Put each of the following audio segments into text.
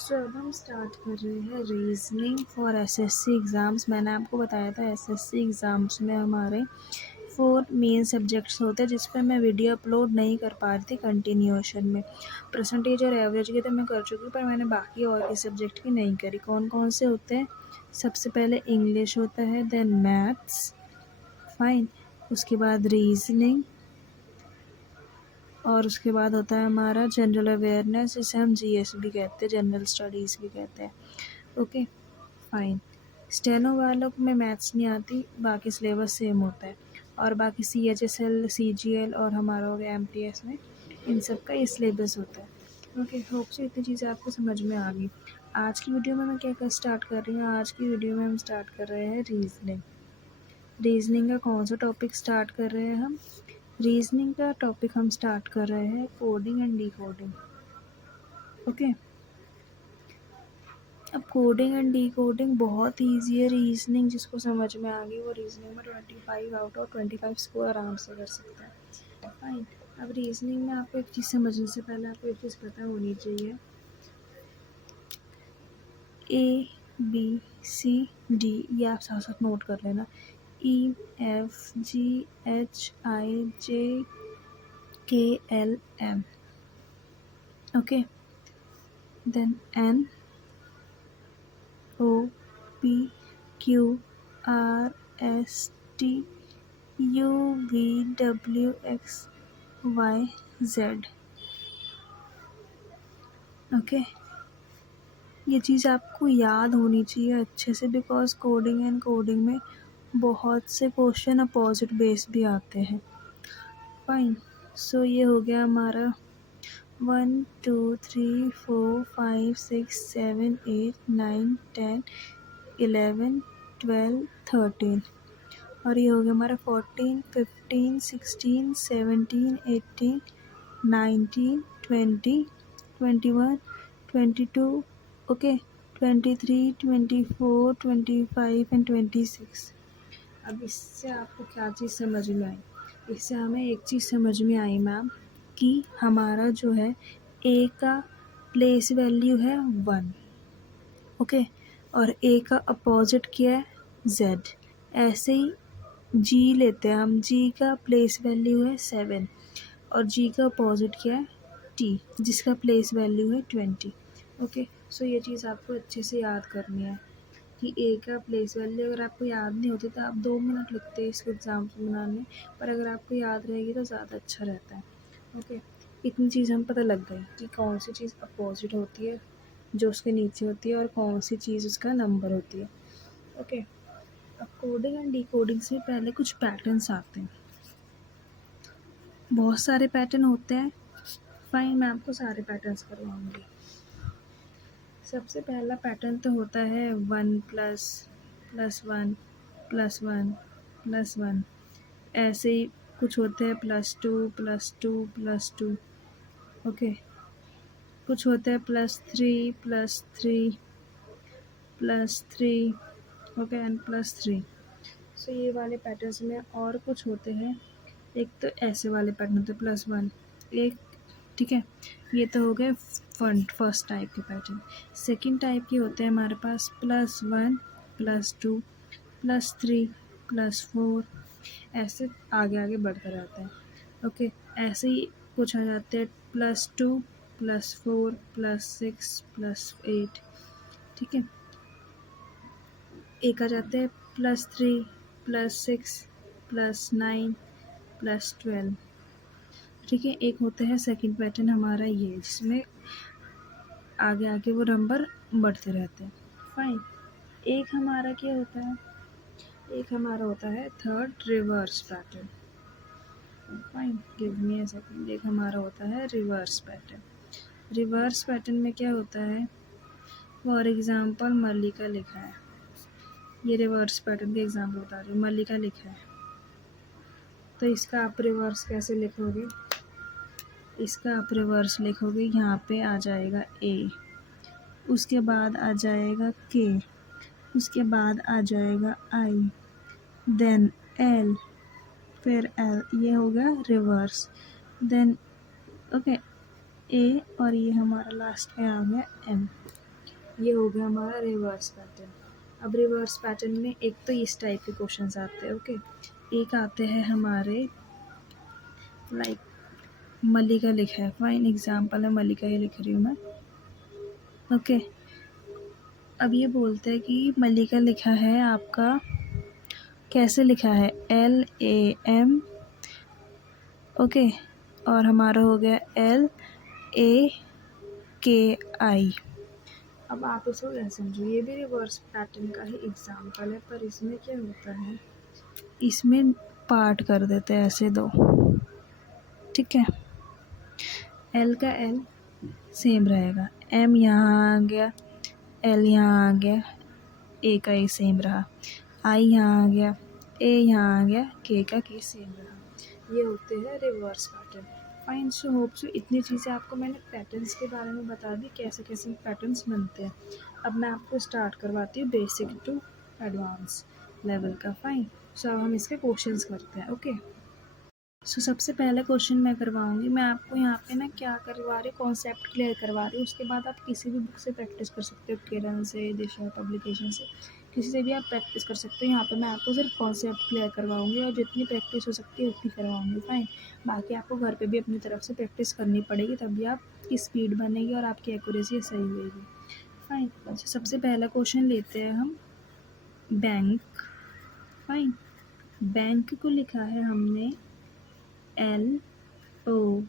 सो अब हम स्टार्ट कर रहे हैं रीजनिंग फॉर एसएससी एग्ज़ाम्स। मैंने आपको बताया था एसएससी एग्ज़ाम्स में हमारे 4 मेन सब्जेक्ट्स होते हैं जिस पर मैं वीडियो अपलोड नहीं कर पा रही थी कंटिन्यूएशन में। परसेंटेज और एवरेज की तो मैं कर चुकी हूँ, पर मैंने बाकी और के सब्जेक्ट की नहीं करी। कौन कौन से होते हैं? सबसे पहले इंग्लिश होता है, देन मैथ्स, फाइन, उसके बाद रीजनिंग, और उसके बाद होता है हमारा जनरल अवेयरनेस, जिसे हम जीएस भी कहते हैं, जनरल स्टडीज़ भी कहते हैं। Okay, fine. स्टेनो वालों में मैथ्स नहीं आती, बाकी सिलेबस सेम होता है। और बाकी CHSL, CGL और हमारा हो गया MTS में, इन सब का ये सिलेबस होता है। ओके, होप से इतनी चीज़ें आपको समझ में आ गई। आज की वीडियो में मैं क्या स्टार्ट कर रही हूँ? आज की वीडियो में हम स्टार्ट कर रहे हैं रीजनिंग। रीजनिंग का कौन सा टॉपिक स्टार्ट कर रहे हैं हम? रीजनिंग का टॉपिक हम स्टार्ट कर रहे हैं कोडिंग एंड डिकोडिंग। ओके, अब कोडिंग एंड डिकोडिंग बहुत ईजी है। रीजनिंग जिसको समझ में आ गई वो रीजनिंग में 25 आउट ऑफ 25 स्कोर आराम से कर सकता है। फाइन। अब रीजनिंग में आपको एक चीज़ समझने से पहले आपको एक चीज़ पता होनी चाहिए, ABCD, ये आप साथ साथ नोट कर लेना। EFGHIJKLM, okay, then NOPQRSTUVWXYZ। Okay, ये चीज़ आपको याद होनी चाहिए अच्छे से, बिकॉज कोडिंग एंड कोडिंग में बहुत से क्वेश्चन अपोजिट बेस भी आते हैं। फाइन। सो ये हो गया हमारा 1 2 3 4 5 6 7 8 9 10 11 12 13, और ये हो गया हमारा 14 15 16 17 18 19 20 21 22, ओके, 23 24 25 एंड 26। अब इससे आपको क्या चीज़ समझ में आई? इससे हमें एक चीज़ समझ में आई मैम, कि हमारा जो है ए का प्लेस वैल्यू है 1, ओके, और ए का अपोजिट क्या है? Z। ऐसे ही जी लेते हैं हम, जी का प्लेस वैल्यू है 7, और जी का अपोजिट क्या है? T, जिसका प्लेस वैल्यू है 20। ओके, सो ये चीज़ आपको अच्छे से याद करनी है कि ए का प्लेस वैल्यू अगर आपको याद नहीं होती तो आप 2 मिनट लगते हैं इसको एग्ज़ाम बनाने में, पर अगर आपको याद रहेगी तो ज़्यादा अच्छा रहता है। ओके, इतनी चीज़ हमें पता लग गई कि कौन सी चीज़ अपोजिट होती है जो उसके नीचे होती है, और कौन सी चीज़ उसका नंबर होती है। ओके, अब कोडिंग एंड डिकोडिंग से पहले कुछ पैटर्न्स आते हैं। बहुत सारे पैटर्न होते हैं। फाइन, मैं आपको सारे पैटर्न्स करवाऊँगी। सबसे पहला पैटर्न तो होता है 1 प्लस प्लस 1 प्लस 1 प्लस 1। ऐसे ही कुछ होते हैं +2 +2 +2, ओके, कुछ होते हैं +3 +3 +3, ओके, एंड +3। सो ये वाले पैटर्न्स में और कुछ होते हैं। एक तो ऐसे वाले पैटर्न होते हैं +1, एक, ठीक है, ये तो हो गए फर्स्ट टाइप के पैटर्न। सेकंड टाइप के होते हैं हमारे पास +1 +2 +3 +4, ऐसे आगे आगे बढ़ता रहता है। ओके, ऐसे ही कुछ आ जाते हैं +2 +4 +6 +8, ठीक है, एक आ जाते हैं +3 +6 +9 +12, ठीक है। एक होता है सेकंड पैटर्न हमारा ये, जिसमें आगे आगे वो नंबर बढ़ते रहते हैं। फाइन। एक हमारा क्या होता है? एक हमारा होता है third reverse pattern. Fine, give me a second. एक हमारा होता है रिवर्स पैटर्न। रिवर्स पैटर्न में क्या होता है? फॉर एग्जांपल मल्लिका लिखा है, ये रिवर्स पैटर्न के एग्जाम्पल बता रही हूँ। मल्लिका लिखा है तो इसका आप रिवर्स कैसे लिखोगे? इसका आप रिवर्स लिखोगे, यहाँ पे आ जाएगा A, उसके बाद आ जाएगा K, उसके बाद आ जाएगा I, देन L, फिर L, ये हो गया रिवर्स। देन ओके, A, और ये हमारा लास्ट में आ गया M। ये हो गया हमारा रिवर्स पैटर्न। अब रिवर्स पैटर्न में एक तो इस टाइप के क्वेश्चंस आते हैं, ओके। एक आते हैं हमारे लाइक मल्लिका लिखा है, फाइन एग्जाम्पल है मल्लिका, ये लिख रही हूँ मैं, ओके। अब ये बोलते हैं कि मल्लिका लिखा है आपका, कैसे लिखा है, LAM, ओके, और हमारा हो गया LAKI। अब आप इसको क्या समझो, ये भी रिवर्स पैटर्न का ही एग्जाम्पल है, पर इसमें क्या होता है, इसमें पार्ट कर देते हैं ऐसे दो, ठीक है। L का L सेम रहेगा, M यहाँ आ गया, L यहाँ आ गया, A का A सेम रहा, I यहाँ आ गया, A यहाँ आ गया, K का K सेम रहा। ये होते हैं reverse pattern. Fine, so hope so इतनी चीज़ें आपको मैंने पैटर्न्स के बारे में बता दी, कैसे कैसे पैटर्न्स बनते हैं। अब मैं आपको स्टार्ट करवाती हूँ बेसिक टू एडवांस लेवल का। फाइन, सो अब हम इसके क्वेश्चंस करते हैं, ओके। सो सबसे पहले क्वेश्चन मैं करवाऊंगी, मैं आपको यहाँ पे ना क्या करवा रही हूँ, कॉन्सेप्ट क्लियर करवा रही हूँ। उसके बाद आप किसी भी बुक से प्रैक्टिस कर सकते हो, केरन से, दिशा पब्लिकेशन से, किसी से भी आप प्रैक्टिस कर सकते हो। यहाँ पे मैं आपको सिर्फ कॉन्सेप्ट क्लियर करवाऊंगी और जितनी प्रैक्टिस हो सकती है उतनी करवाऊंगी, फाइन। बाकी आपको घर पे भी अपनी तरफ से प्रैक्टिस करनी पड़ेगी, तभी आपकी स्पीड बनेगी और आपकी एक्यूरेसी सही होगी, फाइन। अच्छा, सबसे पहला क्वेश्चन लेते हैं हम, बैंक, फाइन। बैंक को लिखा है हमने LOBC,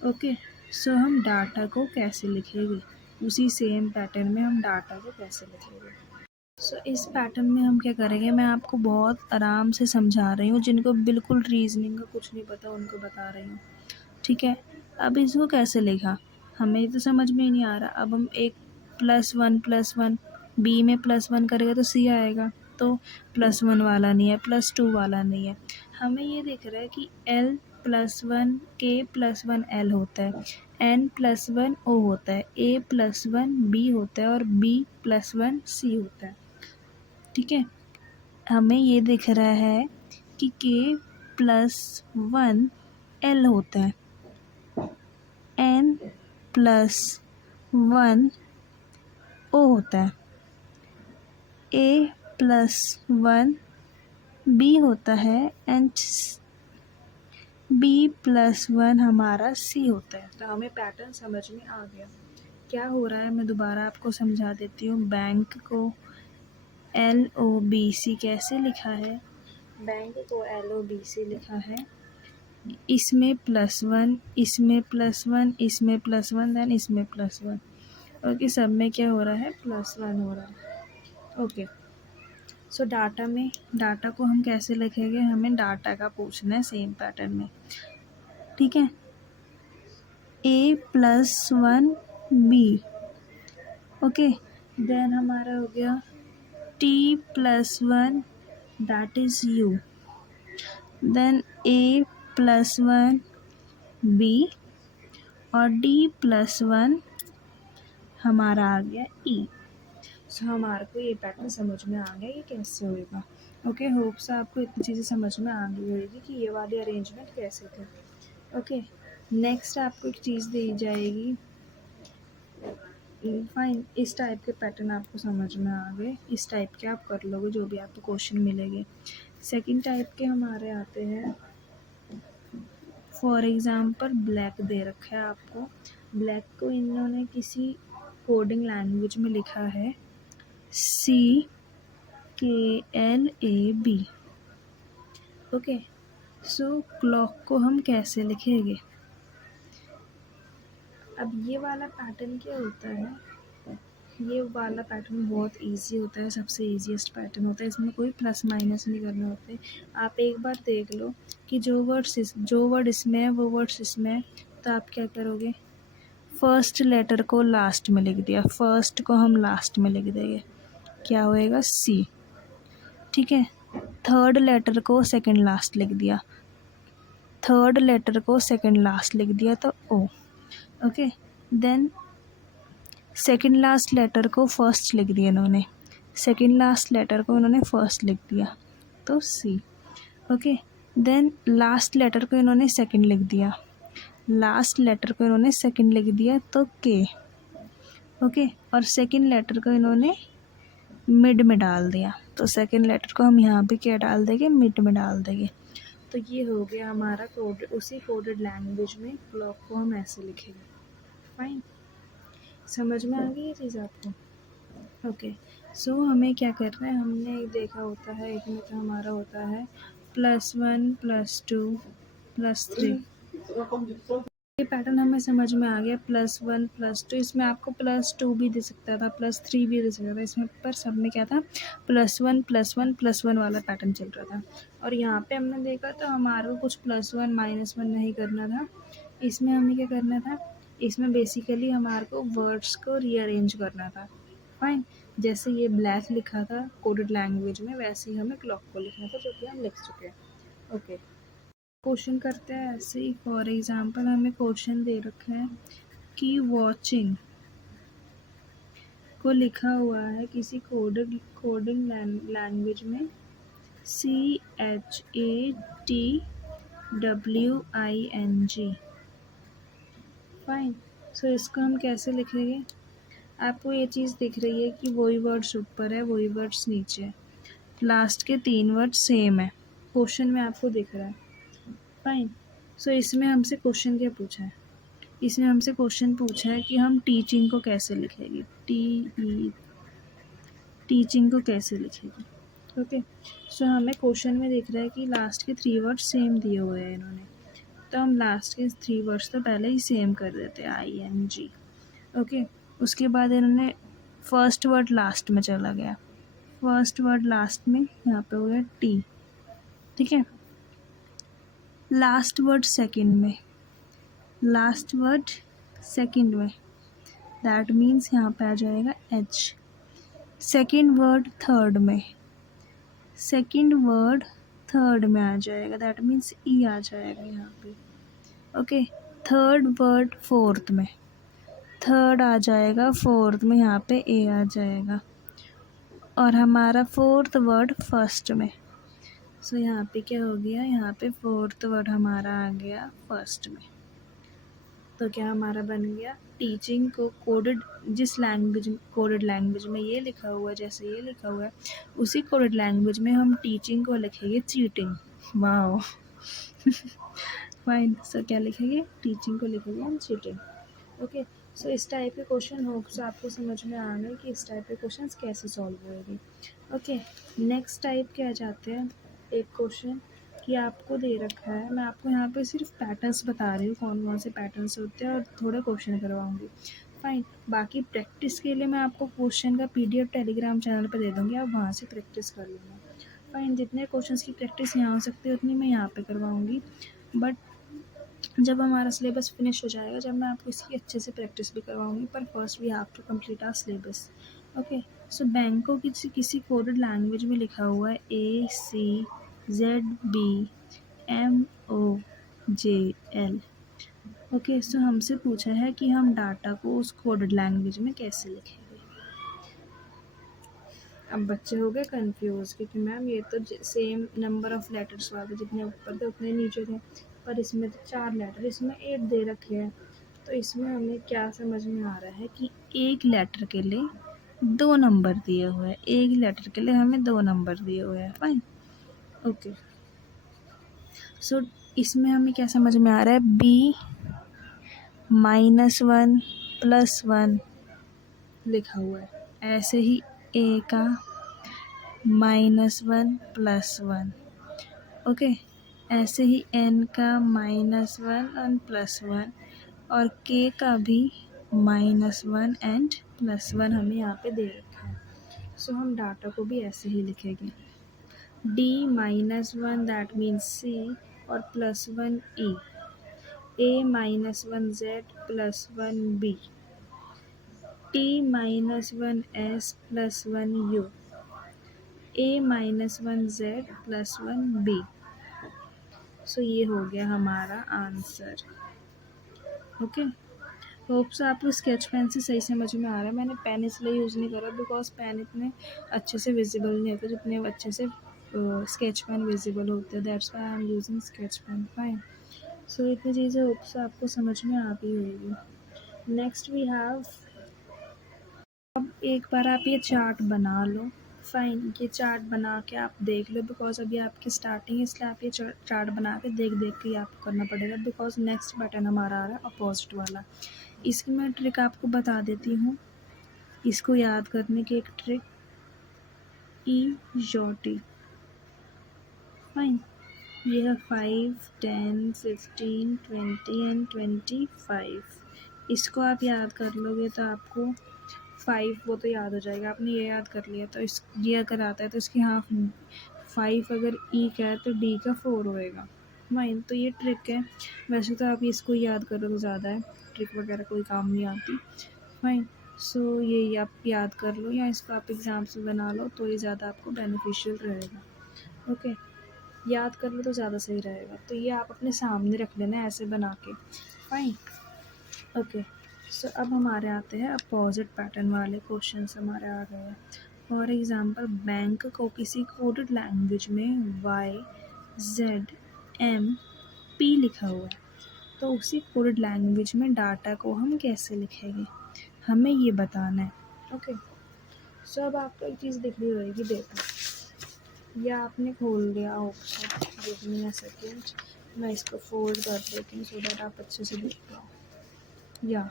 ओके। सो हम डाटा को कैसे लिखेंगे, उसी सेम पैटर्न में हम डाटा को कैसे लिखेंगे। सो इस पैटर्न में हम क्या करेंगे, मैं आपको बहुत आराम से समझा रही हूँ, जिनको बिल्कुल रीजनिंग का कुछ नहीं पता उनको बता रही हूँ, ठीक है। अब इसको कैसे लिखा, हमें तो समझ में ही नहीं आ रहा। अब हम एक +1 B में +1 करेगा तो C आएगा, तो +1 वाला नहीं है, +2 वाला नहीं है। हमें ये दिख रहा है कि L+1 K+1 L होता है, N+1 O होता है, A+1 B होता है और B+1 C होता है, ठीक है। हमें ये दिख रहा है कि K+1 L होता है, N+1 O होता है, A+1 B होता है, एंड B+1 हमारा C होता है। तो हमें पैटर्न समझ में आ गया क्या हो रहा है। मैं दोबारा आपको समझा देती हूँ। बैंक को LOBC कैसे लिखा है, बैंक को LOBC लिखा है, इसमें +1, इसमें +1, इसमें +1, देन इसमें +1, ओके। सब में क्या हो रहा है, +1 हो रहा है, ओके। सो डाटा में, डाटा को हम कैसे लिखेंगे, हमें डाटा का पूछना है सेम पैटर्न में, ठीक है। A+1 B, okay. देन हमारा हो गया T+1 that is U, then A+1 B और D+1 हमारा आ गया E। सो हमारे को ये पैटर्न समझ में आ गया ये कैसे होएगा, ओके। होप से आपको इतनी चीज़ें समझ में आ गई होगी कि ये वाली अरेंजमेंट कैसे थे, ओके। नेक्स्ट आपको एक चीज़ दी जाएगी, फाइन। इस टाइप के पैटर्न आपको समझ में आ गए, इस टाइप के आप कर लोगे जो भी आपको क्वेश्चन मिलेंगे। सेकंड टाइप के हमारे आते हैं, फॉर एग्ज़ाम्पल ब्लैक दे रखा है आपको, ब्लैक को इन्होंने किसी कोडिंग लैंग्वेज में लिखा है CKLAB, ओके। सो क्लॉक को हम कैसे लिखेंगे। अब ये वाला पैटर्न क्या होता है, ये वाला पैटर्न बहुत इजी होता है, सबसे इजीएस्ट पैटर्न होता है, इसमें कोई प्लस माइनस नहीं करने होते। आप एक बार देख लो कि जो वर्ड इसमें है वो वर्ड्स इसमें है, तो आप क्या करोगे, फर्स्ट लेटर को लास्ट में लिख दिया, फर्स्ट को हम लास्ट में लिख देंगे, क्या होएगा C, ठीक है। थर्ड लेटर को सेकंड लास्ट लिख दिया, थर्ड लेटर को सेकंड लास्ट लिख दिया तो O, okay. Then second last letter को फर्स्ट लिख दिया इन्होंने, सेकंड लास्ट लेटर को इन्होंने फर्स्ट लिख दिया तो C, okay. Then last letter को इन्होंने सेकंड लिख दिया, लास्ट लेटर को इन्होंने सेकंड लिख दिया तो K, ओके, और सेकंड लेटर को इन्होंने मिड में डाल दिया, तो सेकंड लेटर को हम यहाँ पे क्या डाल देंगे, मिड में डाल देंगे। तो ये हो गया हमारा कोड, उसी कोडेड लैंग्वेज में क्लॉक को हम ऐसे लिखेंगे। फाइन, समझ में आ गई ये चीज़ आपको? ओके, सो हमें क्या करना है, हमने देखा होता है एक में तो हमारा होता है +1 +2 +3। ये पैटर्न हमें समझ में आ गया, +1 +2, इसमें आपको +2 भी दे सकता था, +3 भी दे सकता था, इसमें पर सब में क्या था, +1 +1 +1 वाला पैटर्न चल रहा था। और यहाँ पे हमने देखा तो हमारे को कुछ +1 -1 नहीं करना था, इसमें हमें क्या करना था, इसमें बेसिकली हमारे को वर्ड्स को रीअरेंज करना था। फाइन, जैसे ये ब्लैक लिखा था कोडेड लैंग्वेज में, वैसे ही हमें क्लॉक को लिखना था, जो कि हम लिख चुके हैं। ओके, क्वेश्चन करते हैं ऐसे ही। फॉर एग्जांपल हमें क्वेश्चन दे रखा है कि वॉचिंग को लिखा हुआ है किसी कोडिंग लैंग्वेज में CHATWING। फाइन, सो इसको हम कैसे लिखेंगे? आपको ये चीज़ दिख रही है कि वही वर्ड्स ऊपर है, वही वर्ड्स नीचे है, लास्ट के 3 वर्ड सेम है, क्वेश्चन में आपको दिख रहा है। फाइन, सो इसमें हमसे क्वेश्चन क्या पूछा है, इसमें हमसे क्वेश्चन पूछा है कि हम टीचिंग को कैसे लिखेंगे, टीचिंग को कैसे लिखेंगे। ओके, सो हमें क्वेश्चन में दिख रहा है कि लास्ट के 3 वर्ड सेम दिए हुए हैं इन्होंने, तो हम लास्ट के 3 वर्ड्स तो पहले ही सेम कर देते हैं, ING। ओके, उसके बाद इन्होंने फर्स्ट वर्ड लास्ट में चला गया, फर्स्ट वर्ड लास्ट में यहाँ पे हो गया टी, ठीक है। लास्ट वर्ड सेकंड में, लास्ट वर्ड सेकंड में, दैट मीन्स यहाँ पे आ जाएगा H। सेकंड वर्ड थर्ड में, सेकंड वर्ड थर्ड में आ जाएगा, दैट मीन्स E आ जाएगा यहाँ पे। ओके, थर्ड वर्ड फोर्थ में, थर्ड आ जाएगा फोर्थ में, यहाँ पे A आ जाएगा। और हमारा फोर्थ वर्ड फर्स्ट में, सो यहाँ पे क्या हो गया, यहाँ पे फोर्थ वर्ड हमारा आ गया फर्स्ट में। तो क्या हमारा बन गया, टीचिंग को कोडेड, जिस कोडेड लैंग्वेज में ये लिखा हुआ है, जैसे ये लिखा हुआ है, उसी कोडेड लैंग्वेज में हम टीचिंग को लिखेंगे चीटिंग। वाओ फाइन, सो क्या लिखेंगे, टीचिंग को लिखेंगे हम चीटिंग। ओके, सो इस टाइप के क्वेश्चन होप्स आपको समझ में आ गए कि इस टाइप के क्वेश्चन कैसे सॉल्व होएंगे। ओके, नेक्स्ट टाइप क्या जाते हैं, एक क्वेश्चन कि आपको दे रखा है, मैं आपको यहाँ पे सिर्फ पैटर्न्स बता रही हूँ, कौन कौन से पैटर्न्स होते हैं, और थोड़े क्वेश्चन करवाऊँगी। फाइन, बाकी प्रैक्टिस के लिए मैं आपको क्वेश्चन का PDF टेलीग्राम चैनल पे दे दूँगी, आप वहाँ से प्रैक्टिस कर लेना। फाइन, जितने क्वेश्चंस की प्रैक्टिस यहाँ हो सकती है उतनी मैं यहाँ पे करवाऊँगी, बट जब हमारा सिलेबस फिनिश हो जाएगा, जब मैं आपको इसकी अच्छे से प्रैक्टिस भी करवाऊँगी, पर first we have to complete our syllabus. Okay, so bank को किसी कोडेड लैंग्वेज में लिखा हुआ है ACZBMOJL। ओके, सो हमसे पूछा है कि हम डाटा को उस कोडेड लैंग्वेज में कैसे लिखेंगे। अब बच्चे हो गए कंफ्यूज, क्योंकि मैम ये तो सेम नंबर ऑफ लेटर्स वाले, जितने ऊपर थे उतने नीचे थे, पर इसमें तो 4 लेटर, इसमें 8 दे रखे हैं। तो इसमें हमें क्या समझ में आ रहा है कि एक लेटर के लिए 2 नंबर दिए हुए हैं, एक लेटर के लिए हमें 2 नंबर दिए हुए हैं। फाइन, ओके, सो इसमें हमें क्या समझ में आ रहा है, B -1 +1 लिखा हुआ है, ऐसे ही A का -1 +1। ओके, ऐसे ही N का -1 और +1, और K का भी -1 एंड +1 हमें यहाँ पे दे रखा है। सो हम डाटा को भी ऐसे ही लिखेंगे, D -1 दैट मीन्स C और +1 E, A -1 Z +1 B, T -1 S +1 U, A -1 Z +1 B। सो ये हो गया हमारा आंसर। ओके, होप सो आपको स्केच पेन से सही समझ में आ रहा है। मैंने पेन इसलिए यूज़ नहीं करा बिकॉज पेन इतने अच्छे से विजिबल नहीं होते जितने अच्छे से स्केच पेन विजिबल होते हैं, that's why I am using sketch pen. Fine, so इतनी चीज़ें होप सो आपको समझ में आ गई होगी। नेक्स्ट वी हैव अब एक बार आप ये चार्ट बना लो। फाइन, ये चार्ट बना के आप देख लो, बिकॉज अभी आपकी स्टार्टिंग है, इसलिए आप ये चार्ट बना के देख देख के आपको करना पड़ेगा, बिकॉज नेक्स्ट पैटर्न हमारा आ रहा है अपोजिट वाला। इसकी मैं ट्रिक आपको बता देती हूँ, इसको याद करने की एक ट्रिक, ई जो टी। फाइन, ये है 5, 10, 15, 20 एंड 25। इसको आप याद कर लोगे तो आपको 5 वो तो याद हो जाएगा, आपने ये याद कर लिया तो इस ये अगर आता है तो इसकी हाफ 5 अगर ई का है तो डी का 4 होएगा। फाइन, तो ये ट्रिक है। वैसे तो आप इसको याद करो तो ज़्यादा है, ट्रिक वगैरह कोई काम नहीं आती। फाइन, सो ये आप याद कर लो या इसको आप एग्ज़ाम से बना लो तो ये ज़्यादा आपको बेनिफिशियल रहेगा। ओके, याद कर लो तो ज़्यादा सही रहेगा। तो ये आप अपने सामने रख लेना ऐसे बना के। Fine, okay. सो अब हमारे आते हैं अपोजिट पैटर्न वाले क्वेश्चन हमारे आ गए हैं। फॉर एग्ज़ाम्पल, बैंक को किसी कोडेड लैंग्वेज में YZMP लिखा हुआ है, तो उसी कोडेड लैंग्वेज में डाटा को हम कैसे लिखेंगे, हमें ये बताना है। ओके, सो अब आपको एक चीज़ दिख रही होगी, देखो या आपने खोल लिया ऑप्शन, देखनी है सेकेंड, मैं इसको फोल्ड कर देती हूँ सो दैट आप अच्छे से देख पाओ। या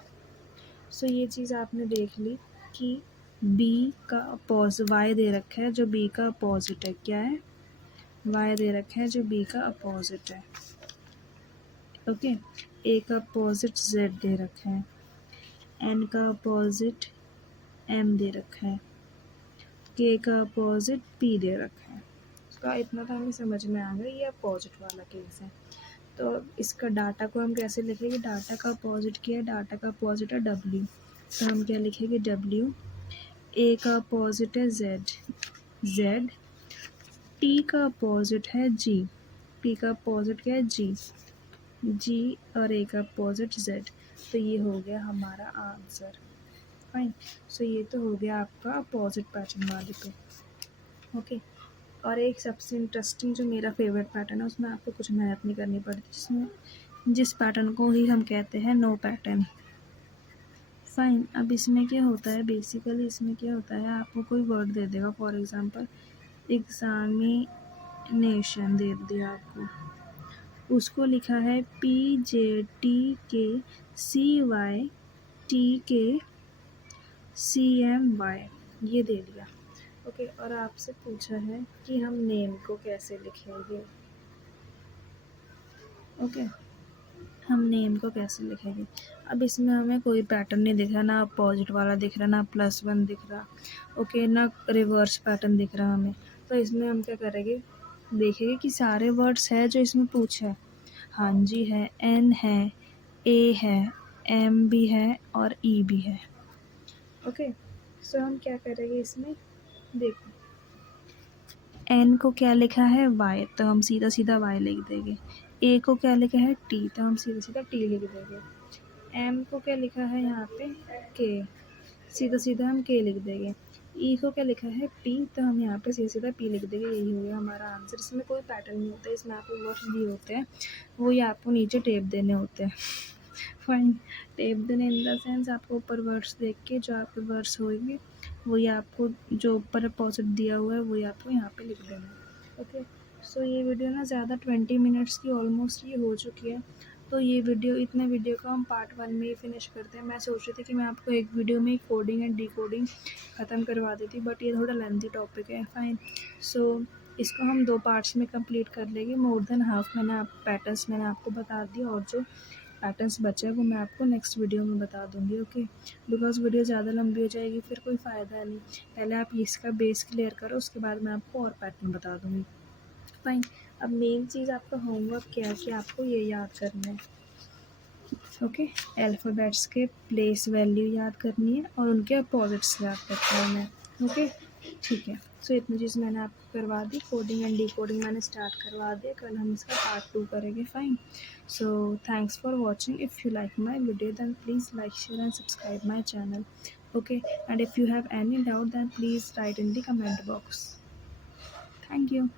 सो ये चीज़ आपने देख ली कि बी का अपोजिट वाई दे रखा है, जो बी का अपोजिट है, क्या है, वाई दे रखा है जो बी का अपोजिट है। ओके, ए का अपोजिट जेड दे रखा है, एन का अपोजिट एम दे रखा है, के का अपोजिट पी दे रखा है। उसका इतना तो हमें समझ में आ गया, ये अपोजिट वाला केस है। तो इसका डाटा को हम कैसे लिखेंगे, डाटा का अपोजिट क्या है, डाटा का अपोजिट है डब्ल्यू, तो हम क्या लिखेंगे, डब्ल्यू। ए का अपोजिट है जेड, जेड। टी का अपोजिट है जी, पी का अपोजिट क्या है, जी, जी। और ए का अपोजिट जेड। तो ये हो गया हमारा आंसर। फाइन, सो ये तो हो गया आपका अपोजिट पैटर्न वाले पे। ओके, और एक सबसे इंटरेस्टिंग जो मेरा फेवरेट पैटर्न है, उसमें आपको कुछ मेहनत नहीं करनी पड़ती, जिस पैटर्न को ही हम कहते हैं नो पैटर्न। फाइन, अब इसमें क्या होता है, बेसिकली इसमें क्या होता है, आपको कोई वर्ड दे देगा, फॉर एग्जांपल एग्जामिनेशन दे दिया आपको, उसको लिखा है PJTKCYTKCMY, ये दे दिया। ओके, और आपसे पूछा है कि हम नेम को कैसे लिखेंगे। ओके, हम नेम को कैसे लिखेंगे। अब इसमें हमें कोई पैटर्न नहीं दिख रहा, ना अपोजिट वाला दिख रहा, ना +1 दिख रहा, ओके, ना रिवर्स पैटर्न दिख रहा हमें। तो इसमें हम क्या करेंगे, देखेंगे कि सारे वर्ड्स है जो इसमें पूछा है। हाँ जी है, एन है, ए है, एम भी है और ई भी है। ओके, सो हम क्या करेंगे इसमें, देखो एन को क्या लिखा है, वाई, तो हम सीधा सीधा वाई लिख देंगे। ए को क्या लिखा है, टी, तो हम सीधा सीधा टी लिख देंगे। एम को क्या लिखा है यहाँ पे, के, सीधा सीधा हम के लिख देंगे। ई को क्या लिखा है, पी, तो हम यहाँ पे सीधा सीधा पी लिख देंगे। यही हो गया हमारा आंसर। इसमें कोई पैटर्न नहीं होता है, इसमें आपको वर्ड्स दिए होते हैं, वो ये आपको नीचे टेप देने होते हैं। फाइन, टेप देने इन द सेंस आपको ऊपर वर्ड्स देख के जो आपके वर्ड्स होंगे वही आपको, जो ऊपर अपोजिट दिया हुआ है वही आपको यहाँ पे लिख देना है। ओके, सो ये वीडियो ना ज़्यादा 20 मिनट्स की ऑलमोस्ट ये हो चुकी है, तो ये वीडियो, इतने वीडियो को हम पार्ट 1 में ही फिनिश करते हैं। मैं सोच रही थी कि मैं आपको एक वीडियो में कोडिंग एंड डिकोडिंग ख़त्म करवा देती, बट ये थोड़ा लेंथी टॉपिक है। फाइन, सो इसको हम 2 पार्ट्स में कंप्लीट कर लेंगे। मोर देन हाफ पैटर्न्स मैंने आपको बता दिया, और जो पैटर्न्स बचे हैं वो मैं आपको नेक्स्ट वीडियो में बता दूंगी। ओके, बिकॉज वीडियो ज़्यादा लंबी हो जाएगी, फिर कोई फ़ायदा नहीं। पहले आप इसका बेस क्लियर करो, उसके बाद मैं आपको और पैटर्न बता दूंगी। फाइन, अब मेन चीज़ आपका होमवर्क क्या है कि आपको ये याद करना है। ओके, अल्फ़ाबेट्स के प्लेस वैल्यू याद करनी है और उनके अपोजिट्स याद करना है। ओके, ठीक है। सो इतनी चीज़ मैंने आपको करवा दी, कोडिंग एंड डिकोडिंग मैंने स्टार्ट करवा दिया, कल हम इसका पार्ट 2 करेंगे। Fine, so thanks for watching. If you like my video then please like, share and subscribe my channel. Okay, and if you have any doubt then please write in the comment box. Thank you.